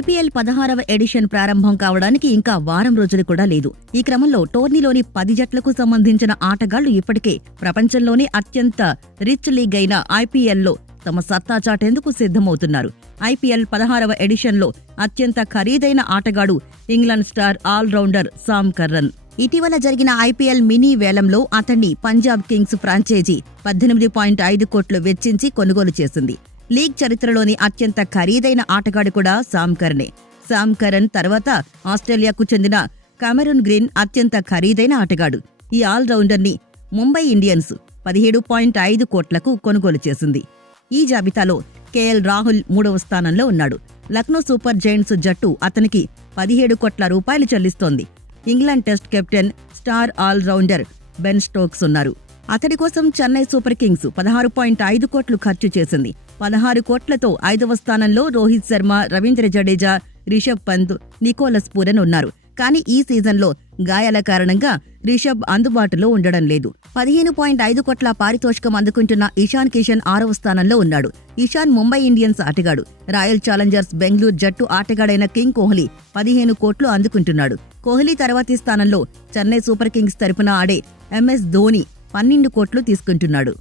IPL 16వ edition ప్రారంభం కావడానికి ఇంకా వారం రోజులు కూడా లేదు. ఈ క్రమంలో టోర్నీలోని 10 జట్లకు సంబంధించిన ఆటగాళ్లు ఇప్పటికే ప్రపంచంలోనే అత్యంత రిచ్ లీగ్ అయిన ఐపీఎల్లో తమ సత్తా చాటేందుకు సిద్ధమవుతున్నారు. ఐపీఎల్ 16వ ఎడిషన్లో అత్యంత ఖరీదైన ఆటగాడు England star allrounder Sam Curran. ఇటీవల జరిగిన ఐపీఎల్ మినీ వేలంలో అతన్ని పంజాబ్ కింగ్స్ ఫ్రాంచైజీ 18.5 కోట్లు వెచ్చించి కొనుగోలు చేసింది. లీగ్ చరిత్రలోని అత్యంత ఖరీదైన ఆటగాడు కూడా సామ్ కర్నే. సామ్ కరన్ తర్వాత ఆస్ట్రేలియాకు చెందిన కామెరూన్ గ్రీన్ అత్యంత ఖరీదైన ఆటగాడు. ఈ ఆల్రౌండర్ని ముంబై ఇండియన్స్ 17.5 కోట్లకు కొనుగోలు చేసింది. ఈ జాబితాలో కేఎల్ రాహుల్ 3వ స్థానంలో ఉన్నాడు. లక్నో సూపర్ జైంట్స్ జట్టు అతనికి 17 కోట్ల రూపాయలు చెల్లిస్తోంది. England test captain star allrounder Ben Stokes ఉన్నారు. అతడి కోసం చెన్నై సూపర్ కింగ్స్ 16.5 కోట్లు ఖర్చు చేసింది. 16 కోట్లతో 5వ స్థానంలో రోహిత్ శర్మ, రవీంద్ర జడేజా, రిషబ్ పంత్, నికోలస్ పూరన్ ఉన్నారు. కానీ ఈ సీజన్లో గాయాల కారణంగా రిషబ్ అందుబాటులో ఉండడం లేదు. 15.5 కోట్ల పారితోషికం అందుకుంటున్న ఇషాన్ కిషన్ 6వ స్థానంలో ఉన్నాడు. ఇషాన్ ముంబై ఇండియన్స్ ఆటగాడు. రాయల్ ఛాలెంజర్స్ బెంగళూరు జట్టు ఆటగాడైన కింగ్ కోహ్లీ 15 కోట్లు అందుకుంటున్నాడు. కోహ్లీ తర్వాతి స్థానంలో చెన్నై సూపర్ కింగ్స్ తరపున ఆడే ఎంఎస్ ధోని 12 కోట్లు తీసుకుంటున్నాడు.